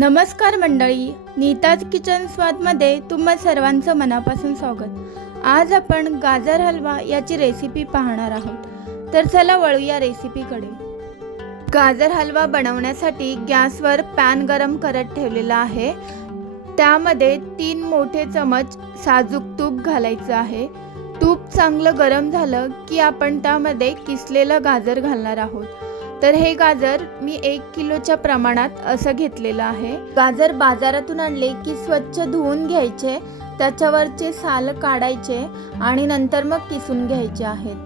नमस्कार मंडळी नीताज किचन स्वादमध्ये तुम्हा सर्वांचं मनापासून स्वागत. आज आपण गाजर हलवा याची रेसिपी पाहणार आहोत. तर चला वळूया रेसिपीकडे गाजर हलवा बनवण्यासाठी गॅसवर पॅन गरम करत ठेवलेला आहे. त्यामध्ये तीन मोठे चमच साजूक तूप घालायचं आहे. तूप चांगलं गरम झालं की आपण त्यामध्ये किसलेलं गाजर घालणार आहोत. तर हे गाजर मी एक किलोच्या प्रमाणात असं घेतलेलं आहे. गाजर बाजारातून आणले की स्वच्छ धुवून घ्यायचे त्याच्यावरचे साल काढायचे आणि नंतर मग किसून घ्यायचे आहेत.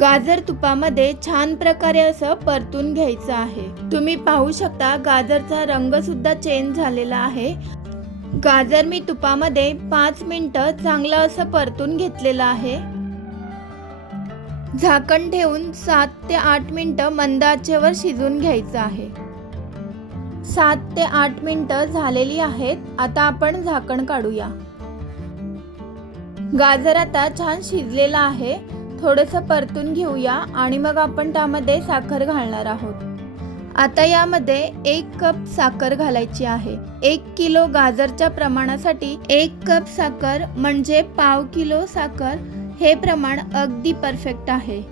गाजर तुपामध्ये छान प्रकारे असं परतून घ्यायचं आहे. तुम्ही पाहू शकता गाजरचा रंग सुद्धा चेंज झालेला आहे. गाजर मी तुपामध्ये पाच मिनटं चांगलं असं परतून घेतलेलं आहे. झाकण ठेवून सात ते आठ मिनटं मंद आचेवर शिजून घ्यायचं आहे. सात ते आठ मिनटं झालेली आहेत आता आपण झाकण काढूया. गाजर आता छान शिजलेला आहे थोडंसं परतून घेऊया आणि मग आपण त्यामध्ये साखर घालणार आहोत. आता यामध्ये एक कप साखर घालायची आहे. एक किलो गाजरच्या प्रमाणासाठी एक कप साखर म्हणजे पाव किलो साखर हे प्रमाण अगदी परफेक्ट आहे.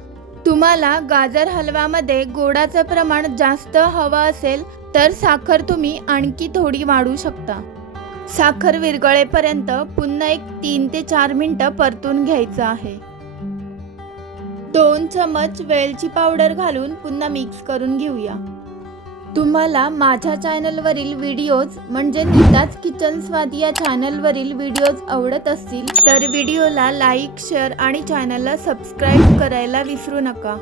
तुम्हाला गाजर हलवामध्ये गोडाचं प्रमाण जास्त हवं असेल तर साखर तुम्ही आणखी थोडी वाढू शकता. साखर विरगळेपर्यंत पुन्हा एक तीन ते चार मिनटं परतून घ्यायचं आहे. दोन चमच वेलची पावडर घालून पुन्हा मिक्स करून घेऊया. तुम्हाला माझ्या चॅनलवरील व्हिडिओज म्हणजे नीताज किचन स्वाद या चॅनलवरील व्हिडिओज आवडत असतील तर व्हिडिओला लाईक शेअर आणि चॅनलला सबस्क्राईब करायला विसरू नका.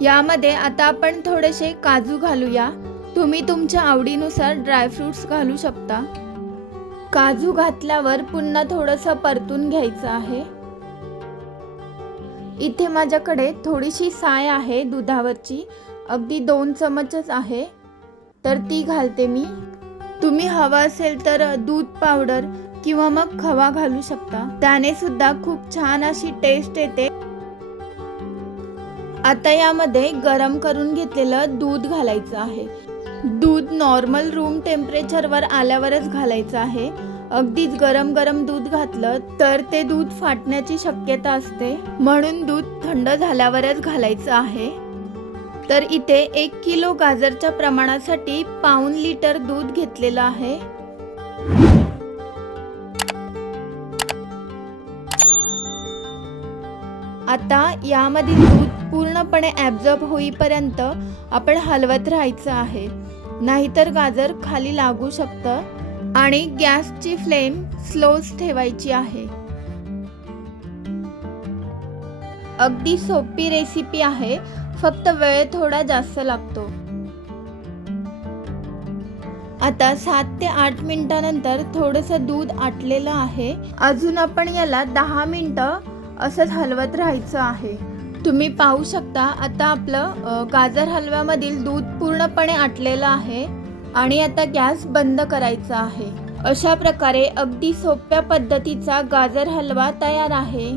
यामध्ये आता आपण थोडेसे काजू घालूया. तुम्ही तुमच्या आवडीनुसार ड्रायफ्रूट्स घालू शकता. काजू घातल्यावर पुन्हा थोडंसं परतून घ्यायचं आहे. इथे माझ्याकडे थोडीशी साय आहे दुधावरची. अगदी दोन चमचच आहे. तर ती घालते मी. तुम्ही हवं असेल तर दूध पावडर किंवा मग खवा घालू शकता. त्याने सुद्धा खूप छान अशी टेस्ट येते. आता यामध्ये गरम करून घेतलेलं दूध घालायचं आहे. दूध नॉर्मल रूम टेम्परेचरवर आल्यावरच घालायचं आहे. अगदीच गरम गरम दूध घातलं तर ते दूध फाटण्याची शक्यता असते. म्हणून दूध थंड झाल्यावरच घालायचं आहे. तर इथे एक किलो गाजरच्या प्रमाणासाठी पाऊन लिटर दूध घेतलेलं आहे. आता यामधील दूध पूर्णपणे ॲब्झॉर्ब होईपर्यंत आपण हलवत राहायचं आहे. नाहीतर गाजर खाली लागू शकतं आणि गॅसची फ्लेम स्लोच ठेवायची आहे. अगदी सोपी रेसिपी आहे. फक्त वेळ थोडा जास्त लागतो. आता सात ते आठ मिनिटानंतर थोडंसं दूध आटलेलं आहे. अजून आपण याला दहा मिनटं असंच हलवत राहायचं आहे. तुम्ही पाहू शकता आता आपलं गाजर हलव्यामधील दूध पूर्णपणे आटलेलं आहे आणि आता गॅस बंद करायचा आहे. अशा प्रकारे अगदी सोप्या पद्धतीचा गाजर हलवा तयार आहे.